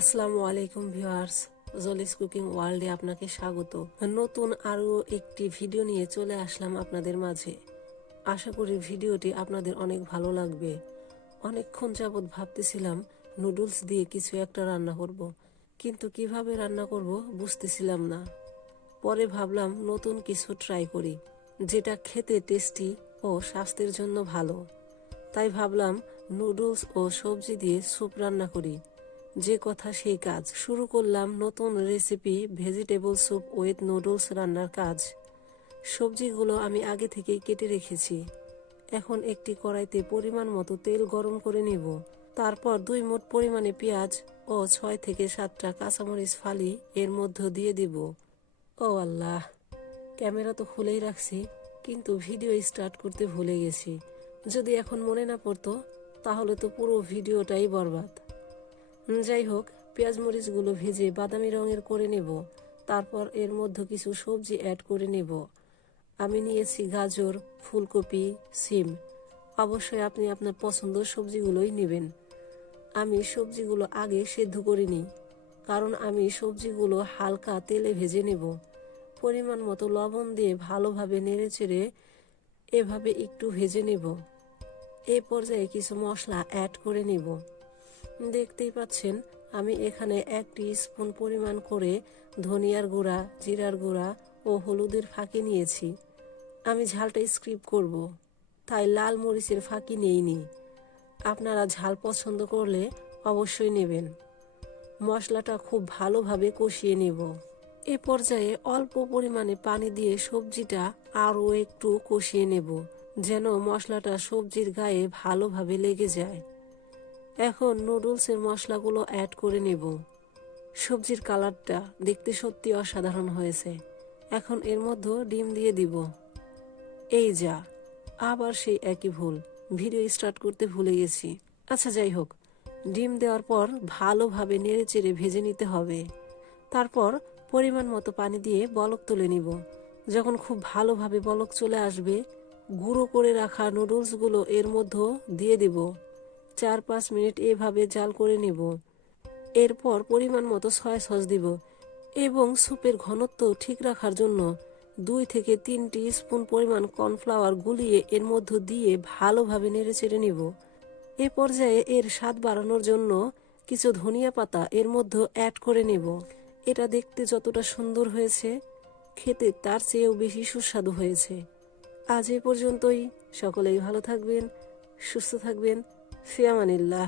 আসসালামু আলাইকুম viewers, জলিস cooking ওয়ার্ল্ডে আপনাকে স্বাগত। নতুন আরও একটি ভিডিও নিয়ে চলে আসলাম আপনাদের মাঝে। আশা করি ভিডিওটি আপনাদের অনেক ভালো লাগবে। অনেকক্ষণ যাবৎ ভাবতেছিলাম, নুডলস দিয়ে কিছু একটা রান্না করব। কিন্তু কীভাবে রান্না করব বুঝতেছিলাম না। পরে ভাবলাম, নতুন কিছু ট্রাই করি, যেটা খেতে টেস্টি ও স্বাস্থ্যের জন্য ভালো। তাই ভাবলাম, নুডলস ও সবজি দিয়ে স্যুপ রান্না করি। যে কথা সেই কাজ। শুরু করলাম নতুন recipe vegetable soup with noodles রান্নার কাজ। সবজিগুলো আমি আগে থেকেই কেটে রেখেছি। এখন একটি কড়াইতে পরিমাণ মতো তেল গরম করে নেব। তারপর দুই মোট পরিমাণে পেঁয়াজ ও ছয় থেকে সাতটা কাঁচামরিচ ফালি এর মধ্য দিয়ে দিব। ও আল্লাহ, ক্যামেরা তো খুলেই রাখছি, কিন্তু ভিডিও স্টার্ট করতে ভুলে গেছি। যদি এখন মনে না পড়তো, তাহলে তো পুরো ভিডিওটাই বরবাদ। যাই হোক পেঁয়াজ মরিচগুলো ভেজে বাদামি রঙের করে নেব। তারপর এর মধ্যে কিছু সবজি অ্যাড করে নেব। আমি নিয়েছি গাজর, ফুলকপি, সিম। অবশ্যই আপনি আপনার পছন্দের সবজিগুলোই নেবেন। আমি সবজিগুলো আগে সেদ্ধ করিনি কারণ আমি সবজিগুলো হালকা তেলে ভেজে নেব। পরিমাণ মতো লবণ দিয়ে ভালোভাবে নেড়েচেড়ে এভাবে একটু ভেজে নেব। এ পর্যায়ে কিছু মশলা অ্যাড করে নেব। দেখতেই পাচ্ছেন, আমি এখানে এক স্পুন পরিমাণ করে ধনিয়ার গুঁড়া, জিরার গুঁড়া ও হলুদের ফাঁকি নিয়েছি। আমি ঝালটা স্ক্রিপ করব, তাই লাল মরিচের ফাঁকি নেইনি। আপনারা ঝাল পছন্দ করলে অবশ্যই নেবেন। মশলাটা খুব ভালোভাবে কষিয়ে নেব। এ পর্যায়ে অল্প পরিমাণে পানি দিয়ে সবজিটা আরও একটু কষিয়ে নেব, যেন মশলাটা সবজির গায়ে ভালোভাবে লেগে যায়। এখন নুডলসের মশলাগুলো অ্যাড করে নেব। সবজির কালারটা দেখতে সত্যি অসাধারণ হয়েছে। এখন এর মধ্যে ডিম দিয়ে দিব। এই যা, আবার সেই একই ভুল। ভিডিও স্টার্ট করতে ভুলে গেছি। আচ্ছা যাই হোক। ডিম দেওয়ার পর ভালোভাবে নেড়ে চেড়ে ভেজে নিতে হবে। তারপর পরিমাণ মতো পানি দিয়ে বলক তুলে নিব। যখন খুব ভালোভাবে বলক চলে আসবে, গুঁড়ো করে রাখা নুডলসগুলো এর মধ্যে দিয়ে দিব। চার পাঁচ মিনিট এভাবে জাল করে নেব। এরপর পরিমাণ মতো সয়া সস দিব এবং স্যুপের ঘনত্ব ঠিক রাখার জন্য দুই থেকে তিন স্পুন পরিমাণ কর্নফ্লাওয়ার গুলিয়ে এর মধ্য দিয়ে ভালোভাবে নেড়ে চেড়ে নিব। এ পর্যায়ে এর স্বাদ বাড়ানোর জন্য কিছু ধনিয়া পাতা এর মধ্যে অ্যাড করে নেব। এটা দেখতে যতটা সুন্দর হয়েছে, খেতে তার চেয়েও বেশি সুস্বাদু হয়েছে। আজ এ পর্যন্তই। সকলেই ভালো থাকবেন, সুস্থ থাকবেন। ফিয়ামানিল্লাহ